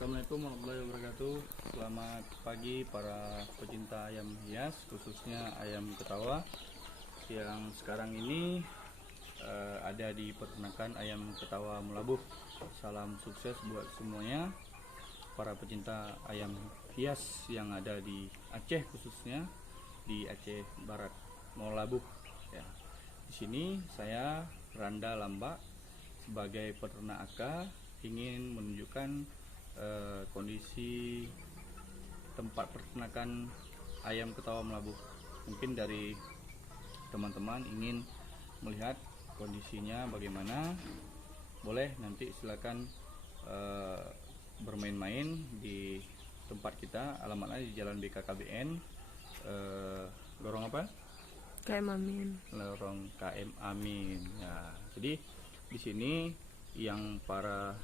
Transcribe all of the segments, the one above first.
Assalamualaikum warahmatullahi wabarakatuh. Selamat pagi para pecinta ayam hias, khususnya ayam ketawa yang sekarang ini ada di peternakan ayam ketawa Melabuh. Salam sukses buat semuanya para pecinta ayam hias yang ada di Aceh, khususnya di Aceh Barat Melabuh ya. Di sini saya Randa Lamba sebagai peternak AK ingin menunjukkan kondisi tempat peternakan ayam ketawa Melabuh. Mungkin dari teman-teman ingin melihat kondisinya bagaimana, boleh nanti silakan bermain-main di tempat kita. Alamatnya di Jalan BKKBN, lorong apa? KM Amin. Lorong KM Amin. Ya, jadi di sini yang para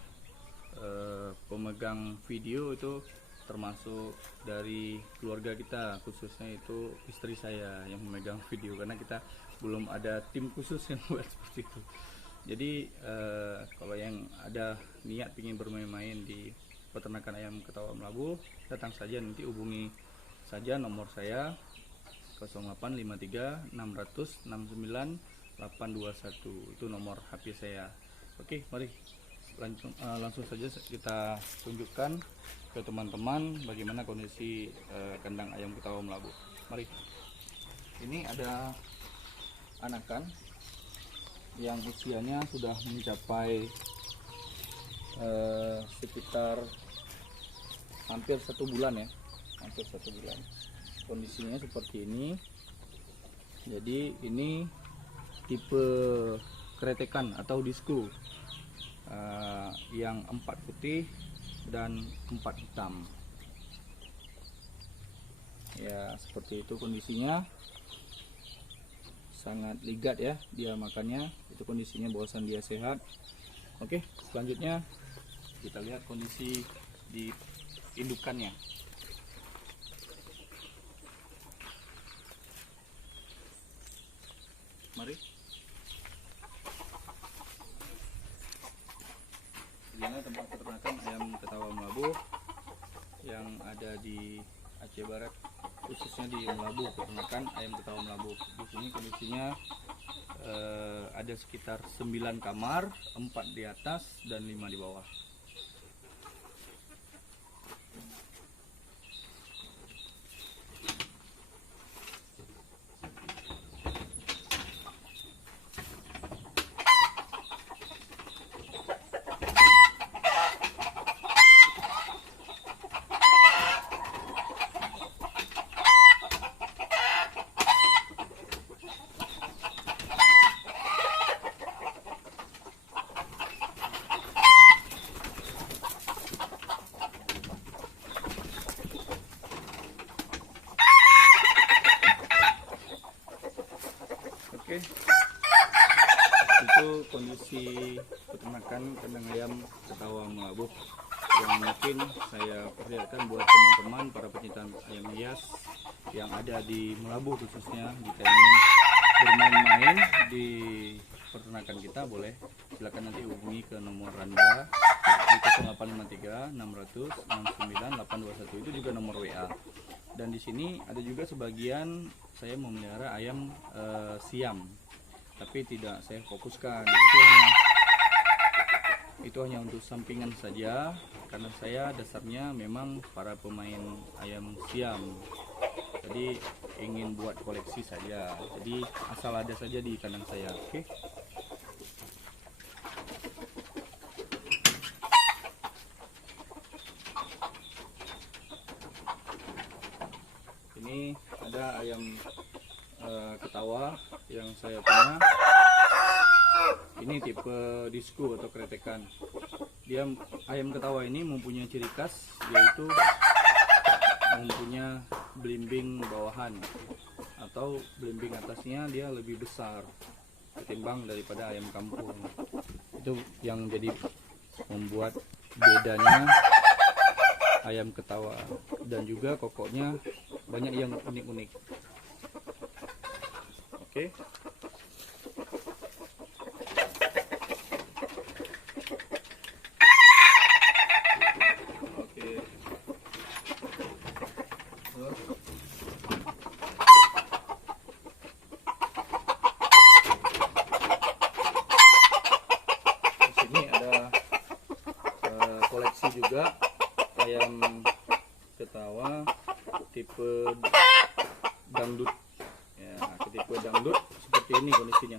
pemegang video itu termasuk dari keluarga kita, khususnya itu istri saya yang memegang video, karena kita belum ada tim khusus yang buat seperti itu. Jadi kalau yang ada niat ingin bermain-main di peternakan ayam ketawa Melabuh, datang saja, nanti hubungi saja nomor saya 0853 600 69 821, itu nomor HP saya. Oke, mari langsung saja kita tunjukkan ke teman-teman bagaimana kondisi kandang ayam ketawa Melabuh. Mari. Ini ada anakan yang usianya sudah mencapai sekitar hampir 1 bulan ya, hampir 1 bulan. Kondisinya seperti ini. Jadi ini tipe kretekan atau disco, yang 4 putih dan 4 hitam ya, seperti itu kondisinya. Sangat ligat ya dia makannya, itu kondisinya bahwasan dia sehat. Oke, selanjutnya kita lihat kondisi di indukannya. Mari. Inilah tempat peternakan ayam ketawa Melabuh yang ada di Aceh Barat, khususnya di Melabuh, peternakan ayam ketawa Melabuh. Di sini kondisinya ada sekitar 9 kamar, 4 di atas dan 5 di bawah. Oke, itu kondisi peternakan kandang ayam ketawa Melabuh yang mungkin saya perlihatkan buat teman-teman para pecinta ayam hias yang ada di Melabuh, khususnya jika ingin bermain-main di peternakan kita, boleh silakan nanti hubungi ke nomor Randa di 0853 600 69 821, itu juga nomor WA. Dan di sini ada juga sebagian saya memelihara ayam siam, tapi tidak saya fokuskan. Itu hanya untuk sampingan saja, karena saya dasarnya memang para pemain ayam siam. Jadi ingin buat koleksi saja. Jadi asal ada saja di kandang saya. Oke. Ini ada ayam ketawa yang saya punya. Ini tipe disco atau kretekan. Dia ayam ketawa ini mempunyai ciri khas, yaitu mempunyai belimbing bawahan atau belimbing atasnya dia lebih besar ketimbang daripada ayam kampung. Itu yang jadi membuat bedanya ayam ketawa. Dan juga kokoknya banyak yang unik-unik. Oke. koleksi juga ayam ketawa tipe dangdut ya. Tipe dangdut seperti ini kondisinya,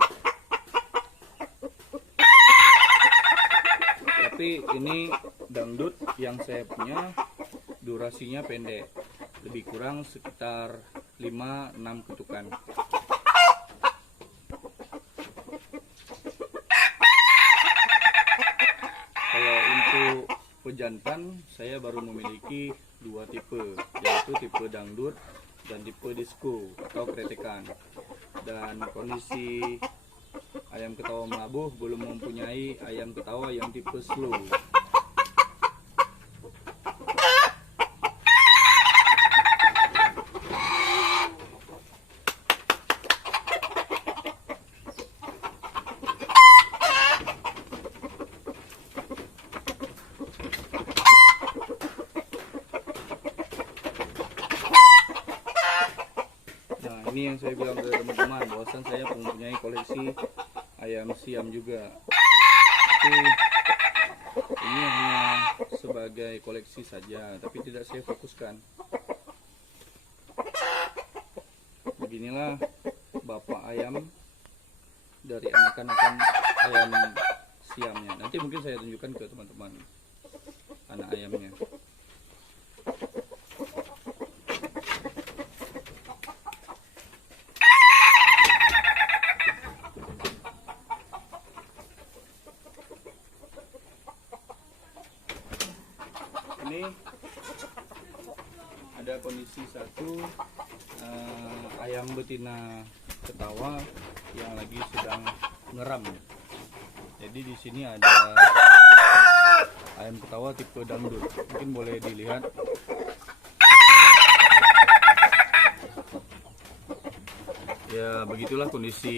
tapi ini dangdut yang saya punya durasinya pendek, lebih kurang sekitar 5-6 ketukan. Kalau untuk pejantan saya baru memiliki 2 tipe, yaitu tipe dangdut dan tipe disco atau kretekan. Dan kondisi ayam ketawa melabuh belum mempunyai ayam ketawa yang tipe slow. Ini yang saya bilang ke teman-teman, bahwasan saya mempunyai koleksi ayam siam juga. Tapi ini hanya sebagai koleksi saja, tapi tidak saya fokuskan. Beginilah bapak ayam dari anakan-anakan ayam siamnya. Nanti mungkin saya tunjukkan ke teman-teman anak ayamnya. Ini ada kondisi satu ayam betina ketawa yang lagi sedang ngeram. Jadi di sini ada ayam ketawa tipe dangdut, mungkin boleh dilihat. Ya begitulah kondisi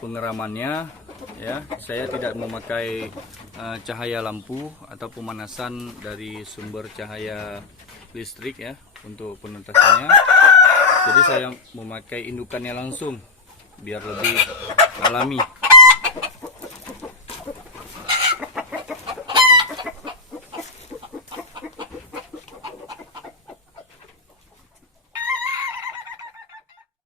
pengeramannya. Ya, saya tidak memakai cahaya lampu atau pemanasan dari sumber cahaya listrik ya untuk penetasannya. Jadi saya memakai indukannya langsung biar lebih alami.